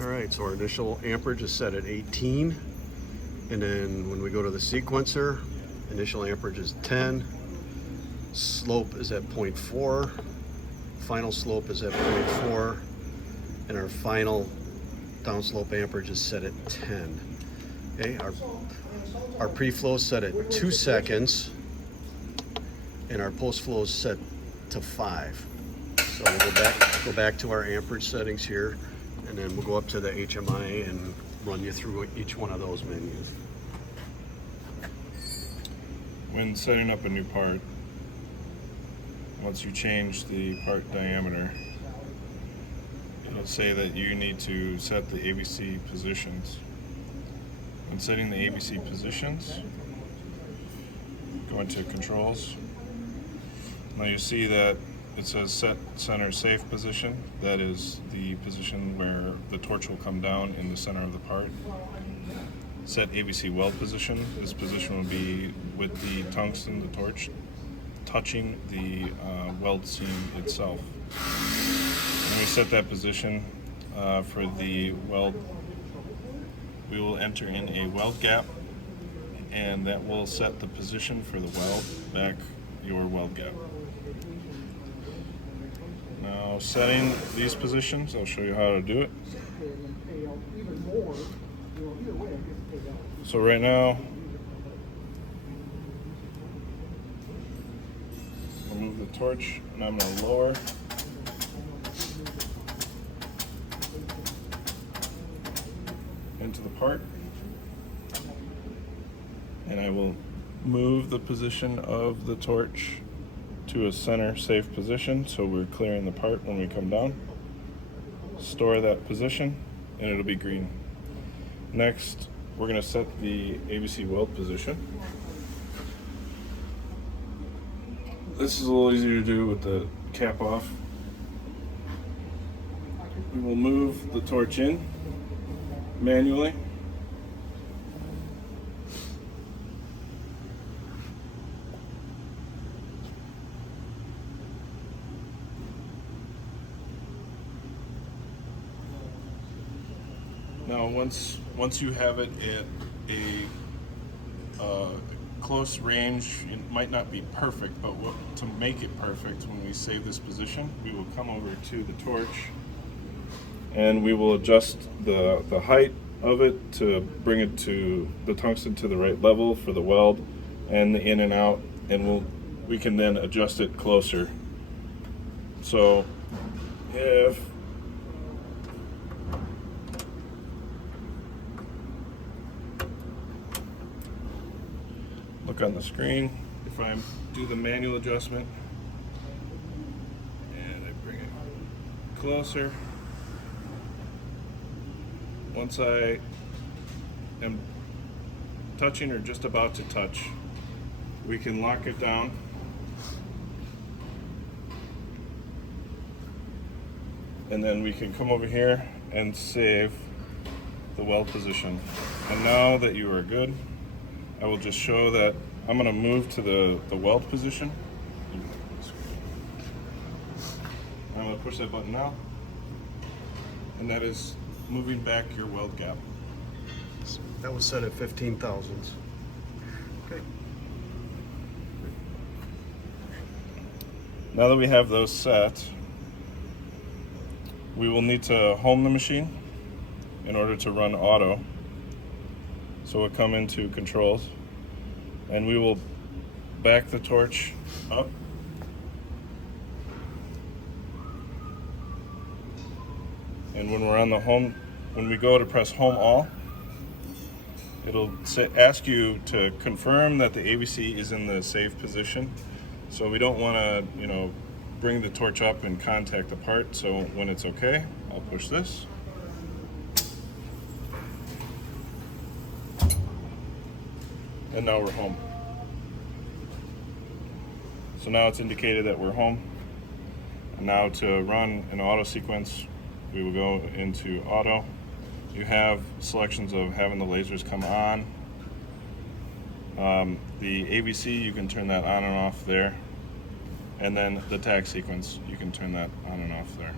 Alright, so our initial amperage is set at 18, and then when we go to the sequencer, initial amperage is 10, slope is at 0.4, final slope is at 0.4, and our final downslope amperage is set at 10. Okay, our pre-flow is set at 2 seconds, and our post-flow is set to 5. So we'll go back to our amperage settings here, and then we'll go up to the HMI and run you through each one of those menus. When setting up a new part, once you change the part diameter, it'll say that you need to set the ABC positions. When setting the ABC positions, go into controls. Now you see that it says set center safe position. That is the position where the torch will come down in the center of the part. Set ABC weld position. This position will be with the tungsten, the torch, touching the weld seam itself. When we set that position for the weld, we will enter in a weld gap, and that will set the position for the weld back your weld gap. Now setting these positions, I'll show you how to do it. So right now, I'll move the torch and I'm going to lower. Into the part, and I will move the position of the torch to a center safe position so we're clearing the part when we come down. Store that position and it'll be green. Next, we're going to set the ABC weld position. This is a little easier to do with the cap off. We will move the torch in manually. Now once you have it at a close range, it might not be perfect, but to make it perfect, when we save this position, we will come over to the torch and we will adjust the height of it to bring it to the tungsten to the right level for the weld and the in and out, and we can then adjust it closer. So if look on the screen, if I do the manual adjustment and I bring it closer, once I am touching or just about to touch, we can lock it down and then we can come over here and save the weld position. And now that you are good, I will just show that I'm going to move to the weld position. I'm going to push that button now, and that is moving back your weld gap. That was set at 15 thousandths. Okay. Now that we have those set, we will need to home the machine in order to run auto. So we'll come into controls and we will back the torch up. And when we're on the home, when we go to press home all, it'll ask you to confirm that the ABC is in the safe position. So we don't want to, bring the torch up and contact the part. So when it's okay, I'll push this. And now we're home. So now it's indicated that we're home. And now to run an auto sequence, we will go into auto. You have selections of having the lasers come on. The ABC, you can turn that on and off there. And then the tag sequence, you can turn that on and off there.